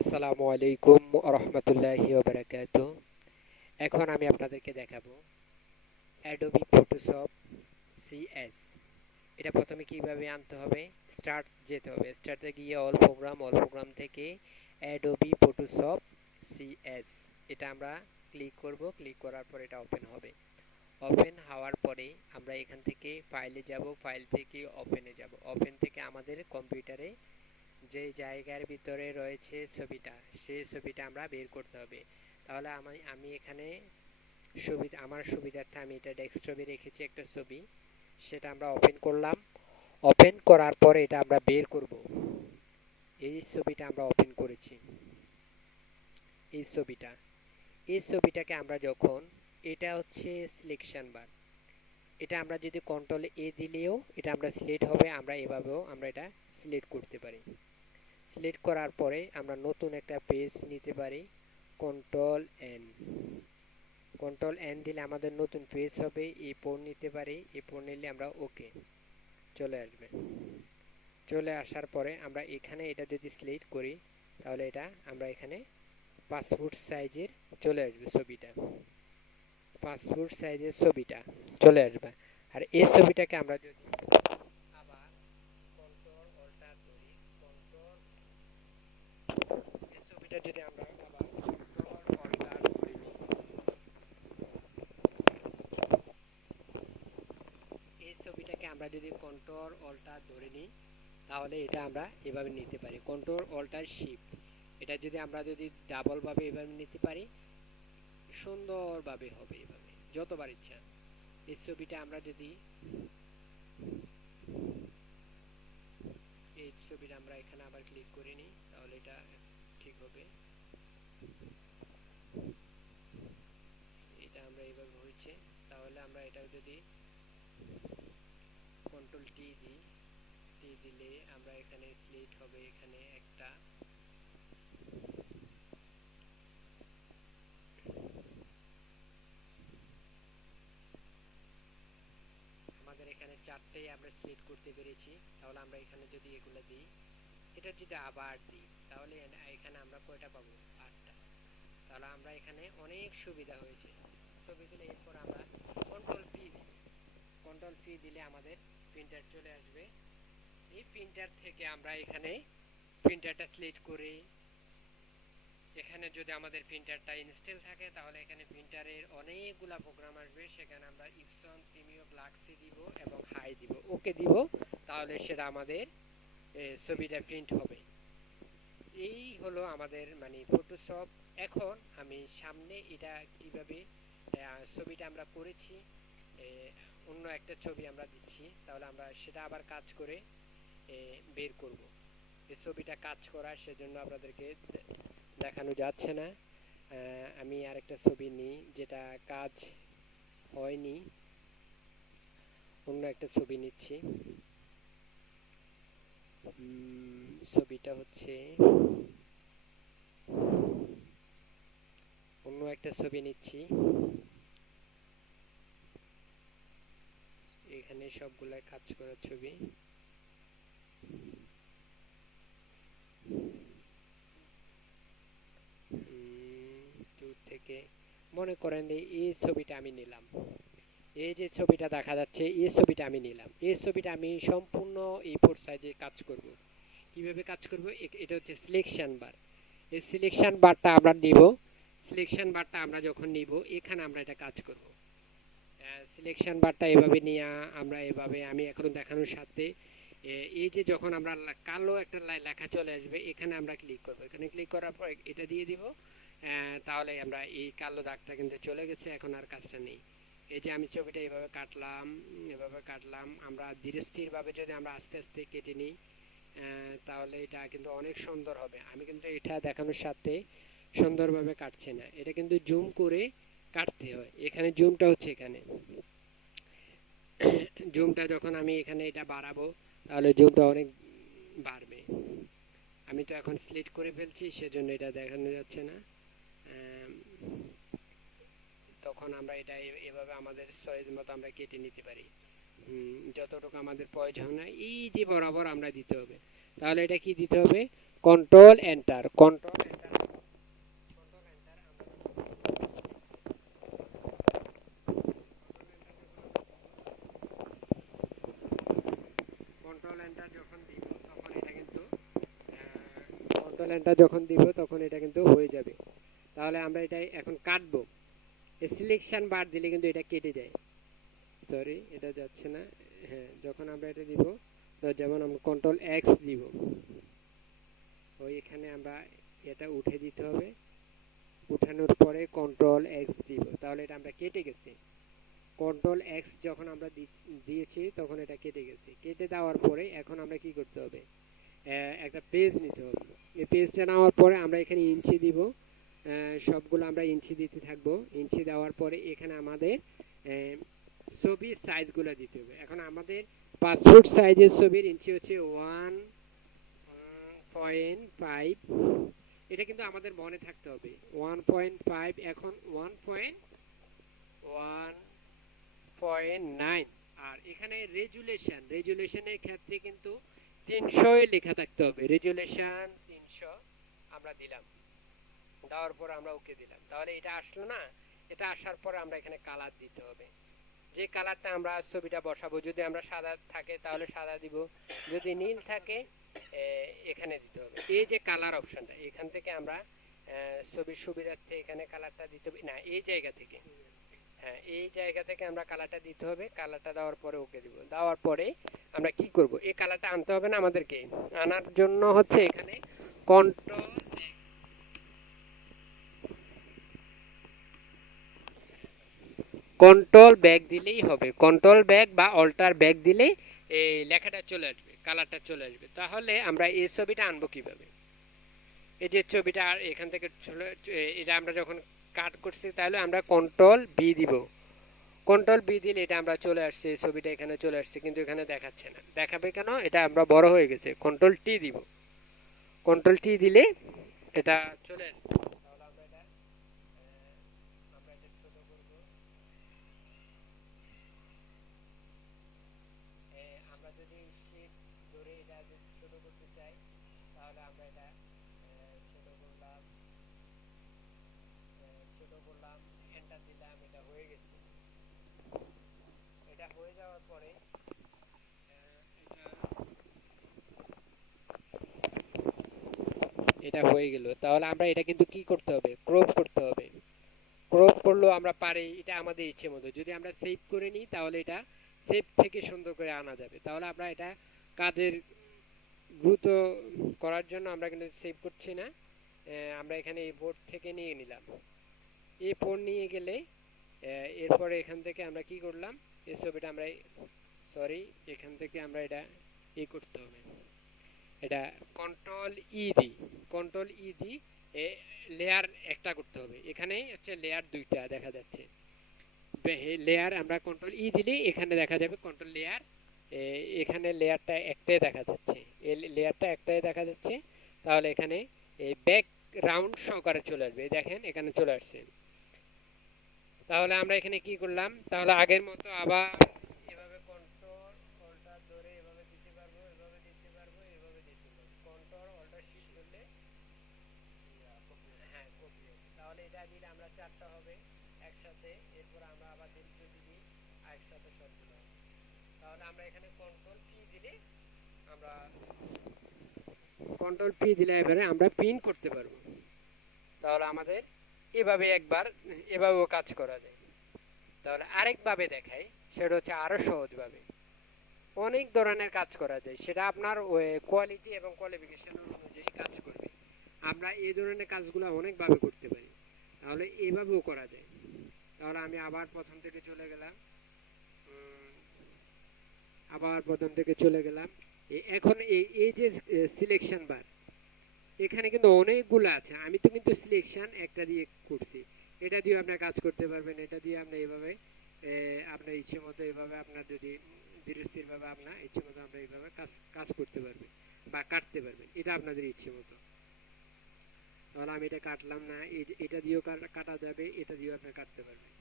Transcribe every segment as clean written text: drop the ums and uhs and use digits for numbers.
আসসালামু আলাইকুম রহমতুল্লাহি ওবারাকাতু। এখন আমি আপনাদেরকে দেখাবো অ্যাডোবি ফটোশপ সিএস। এটা প্রথমে কিভাবে আনতে হবে। স্টার্ট যেতে হবে, স্টার্টে গিয়ে অল প্রোগ্রাম থেকে অ্যাডোবি ফটোশপ সিএস এটা আমরা ক্লিক করব। ক্লিক করার পর এটা ওপেন হবে। ওপেন হওয়ার পরে আমরা এখান থেকে ফাইলে যাব, ফাইল থেকে ওপেনে যাব। ওপেন থেকে আমাদের কম্পিউটারে যে জায়গার ভিতরে রয়েছে ছবিটা, সেই ছবিটা আমরা বের করতে হবে। তাহলে আমি এখানে আমার সুবিধার্থে আমি এটা ডেস্কটপে রেখেছি একটা ছবি, সেটা আমরা ওপেন করলাম। ওপেন করার পরে এটা আমরা বের করব। এই ছবিটা আমরা ওপেন করেছি, এই ছবিটা। এই ছবিটাকে আমরা যখন, এটা হচ্ছে সিলেকশন বার, এটা আমরা যদি কন্ট্রোল এ দিলেও এটা আমরা সিলেক্ট হবে। আমরা এভাবেও আমরা এটা সিলেক্ট করতে পারি। সিলেক্ট করার পরে আমরা নতুন একটা পেজ নিতে পারি। কন্ট্রোল এন, কন্ট্রোল এন দিলে আমাদের নতুন পেজ হবে। এই ফোন নিতে পারি, এই ফোন নিলে আমরা ওকে চলে আসবে। চলে আসার পরে আমরা এখানে এটা যদি সিলেক্ট করি, তাহলে এটা আমরা এখানে পাসপোর্ট সাইজের চলে আসবে ছবিটা, পাসপোর্ট সাইজের ছবিটা চলে আসবে। আর এই ছবিটাকে আমরা যদি আবার কন্ট্রোল অল্টার ধরি, কন্ট্রোল, এই ছবিটা যদি আমরা আবার কন্ট্রোল অল্টার ধরে নিই, এই ছবিটাকে আমরা যদি কন্ট্রোল অল্টার ধরে নিই, তাহলে এটা আমরা এভাবে নিতে পারি। কন্ট্রোল অল্টার শিফট, এটা যদি আমরা যদি ডাবল ভাবে এভাবে নিতে পারি, সুন্দরভাবে হবে এভাবে যতবার ইচ্ছা। এই ছবিটা আমরা যদি, এই ছবিটা আমরা এখানে আবার ক্লিক করে নিই, তাহলে এটা ঠিক হবে। এটা আমরা এভাবে হয়েছে। তাহলে আমরা এটা যদি কন্ট্রোল টি দিই, টি দিলে আমরা এখানে সিলেক্ট হবে। এখানে একটা আমাদের এখানে চারটেই আমরা সিলেক্ট করতে পেরেছি। তাহলে আমরা এখানে যদি এগুলো দিই, এটা যদি আবার দিই, তাহলে এখানে আমরা কয়টা পাবো? 8টা। তাহলে আমরা এখানে অনেক সুবিধা হয়েছে। ছবি তুলে এরপর আমরা কন্ট্রোল পি দিই। কন্ট্রোল পি দিলে আমাদের প্রিন্টার চলে আসবে। এই প্রিন্টার থেকে আমরা এখানে প্রিন্টারটা সিলেক্ট করে, এখানে যদি আমাদের প্রিন্টারটা ইনস্টল থাকে, তাহলে এখানে প্রিন্টারের অনেকগুলা প্রোগ্রাম আসবে। সেখানে আমরা ইপসন, প্রিমিয়ার, গ্লাক্সি দিব এবং হাই দিব, ওকে দিব। তাহলে সেটা আমাদের ছবিটা প্রিন্ট হবে। এই হলো আমাদের মানে ফটোশপ। এখন আমি সামনে এটা কিভাবে ছবিটা আমরা করেছি, অন্য একটা ছবি আমরা দিচ্ছি, তাহলে আমরা সেটা আবার কাজ করে বের করব। এই ছবিটা কাজ করা, সেজন্য আপনাদেরকে দেখানো যাচ্ছে না। আমি আরেকটা ছবি নিই যেটা কাজ হয়নি, অন্য একটা ছবি নিচ্ছি। ছবিটা হচ্ছে অন্য একটা ছবি নিচ্ছি। এখানে সবগুলা কাজ করার ছবি। দূর থেকে মনে করেন এই ছবিটা আমি নিলাম, এই যে ছবিটা দেখা যাচ্ছে, এই ছবিটা আমি নিলাম। এই ছবিটা আমি সম্পূর্ণ এই ফোর সাইজে কাজ করব। কিভাবে কাজ করব? এটা হচ্ছে সিলেকশন বার। এই সিলেকশন বারটা আমরা নিব। সিলেকশন বারটা আমরা যখন নিব, এখানে আমরা এটা কাজ করব। সিলেকশন বারটা এভাবে নিয়ে আমরা এভাবে, আমি এখন দেখানোর সাথে এই যে যখন আমরা কালো একটা লেখা চলে আসবে, এখানে আমরা ক্লিক করব। এখানে ক্লিক করার পর এটা দিয়ে দিব। তাহলে আমরা এই কালো দাগটা কিন্তু চলে গেছে, এখন আর কাজটা নেই। এই যে আমি ছবিটা এভাবে কাটলাম, এভাবে কাটলাম। আমরা ধীরে স্থিরভাবে যদি আমরা আস্তে আস্তে কেটে নিই, তাহলে এটা কিন্তু অনেক সুন্দর হবে। আমি কিন্তু এটা দেখানোর সাথে সুন্দরভাবে কাটছে না, এটা কিন্তু জুম করে কাটতে হয়। এখানে জুমটা হচ্ছে এখানে, জুমটা যখন আমি এখানে এটা বাড়াবো, তাহলে জুমটা অনেক বাড়বে। আমি তো এখন সিলেক্ট করে ফেলছি, সেজন্য এটা দেখানো যাচ্ছে না। আম, তখন আমরা এটা এভাবে আমাদের সাইজ মতো আমরা কেটে নিতে পারি। যতটুকু আমাদের প্রয়োজন হয় এই যে বরাবর আমরা দিতে হবে। তাহলে এটা কি দিতে হবে? Control enter, control enter, control enter control enter যখন দিব তখন এটা কিন্তু কন্ট্রোল এন্টার যখন দিব তখন এটা কিন্তু হয়ে যাবে। তাহলে আমরা এটা এখন কাটবো। সিলেকশন বার দিলে কিন্তু এটা কেটে যায়। সরি, এটা যাচ্ছে না। হ্যাঁ, যখন আমরা এটা দিব, তো যেমন আমরা কন্ট্রোল এক্স দিব, ওই এখানে আমরা এটা উঠে দিতে হবে। উঠানোর পরে কন্ট্রোল এক্স দিব, তাহলে এটা আমরা কেটে গেছে। কন্ট্রোল এক্স যখন আমরা দিয়েছি তখন এটা কেটে গেছে। কেটে দেওয়ার পরে এখন আমরা কি করতে হবে, একটা পেজ নিতে হবে। এই পেজটা নেওয়ার পরে আমরা এখানে ইঞ্চি দিব, সবগুলো আমরা ইঞ্চি দিতে থাকবো। ইঞ্চি দেওয়ার পরে এখানে আমাদের ছবির সাইজগুলো দিতে হবে। এখন আমাদের পাসপোর্ট সাইজের ছবির ইঞ্চি হচ্ছে 1.5। এটা কিন্তু আমাদের মনে থাকতে হবে 1.5, এখন 1.9। আর এখানে রেজুলেশনের ক্ষেত্রে কিন্তু 300 লেখা থাকতে হবে। রেজুলেশন 300 আমরা দিলাম, দেওয়ার পর আমরা ওকে দিলাম। তাহলে এটা আসলো না? এটা আসার পর আমরা এখানে কালার দিতে হবে। যে কালারটা আমরা ছবিটা বসাবো, যদি আমরা সাদা থাকে তাহলে সাদা দিব, যদি নীল থাকে এখানে দিতে হবে। এই যে কালার অপশনটা, এখান থেকে আমরা ছবির সুবিধার্থে এখানে কালারটা দিতে হবে না, এই জায়গা থেকে, হ্যাঁ এই জায়গা থেকে আমরা কালারটা দিতে হবে। কালারটা দেওয়ার পরে ওকে দিব। দেওয়ার পরে আমরা কি করব, এই কালারটা আনতে হবে না আমাদেরকে। আনার জন্য হচ্ছে এখানে কন্ট্রোল কন্ট্রোল ব্যাক দিলেই হবে। কন্ট্রোল ব্যাক বা অল্টার ব্যাক দিলে এই লেখাটা চলে আসবে, কালারটা চলে আসবে। তাহলে আমরা এই ছবিটা আনবো কিভাবে? এই যে ছবিটা এখান থেকে এটা আমরা যখন কাট করছি, তাহলে আমরা কন্ট্রোল বি দিব। কন্ট্রোল বি দিলে এটা আমরা চলে আসছে, এই ছবিটা এখানে চলে আসছে, কিন্তু এখানে দেখাচ্ছে না। দেখাবে কেন? এটা আমরা বড় হয়ে গেছে। কন্ট্রোল টি দিব। কন্ট্রোল টি দিলে এটা চলে আসবে। তাহলে আমরা এটা ছোট করব। আমরা যদি শিফট ধরে এটা যদি ছোট করতে চাই, তাহলে আমরা এটা ছোট করলাম, এন্টার দিলাম, এটা হয়ে গেছে। এটা হয়ে যাওয়ার পরে এটা হয়ে গেল। তাহলে আমরা এটা কিন্তু কি করতে হবে, ক্রপ করতে হবে। ক্রপ করলেও আমরা পারি, এটা আমাদের ইচ্ছে মতো। যদি আমরা সেভ করে নিই তাহলে এটা সেভ থেকে সুন্দর করে আনা যাবে। তাহলে আমরা এটা কাজের দ্রুত করার জন্য আমরা কিন্তু সেভ করছি না। আমরা এখানে এই বোর্ড থেকে নিয়ে নিলাম। এই ফোন নিয়ে গেলে এরপরে এখান থেকে আমরা কি করলাম, এই ছবিটা আমরা, সরি, এখান থেকে আমরা এটা করতে হবে। এটা কন্ট্রোল ই দিই, কন্ট্রোল ই দিই, লেয়ার একটা করতে হবে। এখানে হচ্ছে লেয়ার দুইটা দেখা যাচ্ছে। লেয়ার আমরা কন্ট্রোল ই দিলে এখানে দেখা যাবে কন্ট্রোল লেয়ার, এখানে লেয়ারটা একটাই দেখা যাচ্ছে, এই লেয়ারটা একটাই দেখা যাচ্ছে। তাহলে এখানে এই ব্যাকগ্রাউন্ড সহকারে চলে আসবে। দেখেন এখানে চলে আসছে। তাহলে আমরা এখানে কি করলাম, তাহলে আগের মতো আবার এভাবে কন্ট্রোল অল্টার ধরে এভাবে দিতে পারবো, এভাবে দিতে পারবো, এভাবে দিতে পারবো। কন্ট্রোল অল্টার শিফট করলে হ্যাঁ কপি হবে। তাহলে এটা দিলে আমরা চারটা হবে একসাথে। এরপর আমরা আবার দ্বিতীয় দিবি, একসাথে সবগুলো হবে। তাহলে আমরা এখানে কন্ট্রোল পি দিলে আমরা এবারে আমরা পিন করতে পারবো। তাহলে আমাদের এভাবে একবার এভাবেও কাজ করা যায়। তাহলে আরেকভাবে দেখাই, সেটা হচ্ছে আরো সহজভাবে। অনেক ধরনের কাজ করা যায়, সেটা আপনার কোয়ালিটি এবং কোয়ালিফিকেশন অনুযায়ী কাজ করবে। আমরা এই ধরনের কাজগুলো অনেকভাবে করতে পারি। তাহলে এইভাবেও করা যায়। তাহলে আমি আবার প্রথম থেকে চলে গেলাম, এখন এই যে সিলেকশন বার, এখানে কিন্তু অনেকগুলো আছে। আমি তো কিন্তু সিলেকশন একটা দিয়ে করছি। এটা দিয়ে আপনার কাজ করতে পারবেন। এটা দিয়ে আপনি এইভাবে আপনার ইচ্ছে মতো, এইভাবে আপনার যদি ধীরস্থিরভাবে আপনার ইচ্ছে মতো আমরা এইভাবে কাজ করতে পারবেন বা কাটতে পারবেন। এটা আপনাদের ইচ্ছে মতো। তাহলে আমি এটা কাটলাম না, এটা দিয়েও কাটা যাবে, এটা দিয়েও আপনি কাটতে পারবেন।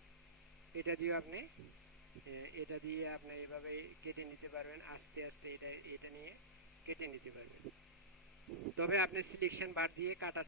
এটা দিয়েও আপনি এটা দিয়ে আপনি এইভাবে কেটে নিতে পারবেন। আস্তে আস্তে এটা নিয়ে কেটে নিতে পারবেন। তবে আপনি সিলেকশন বার দিয়ে কাটা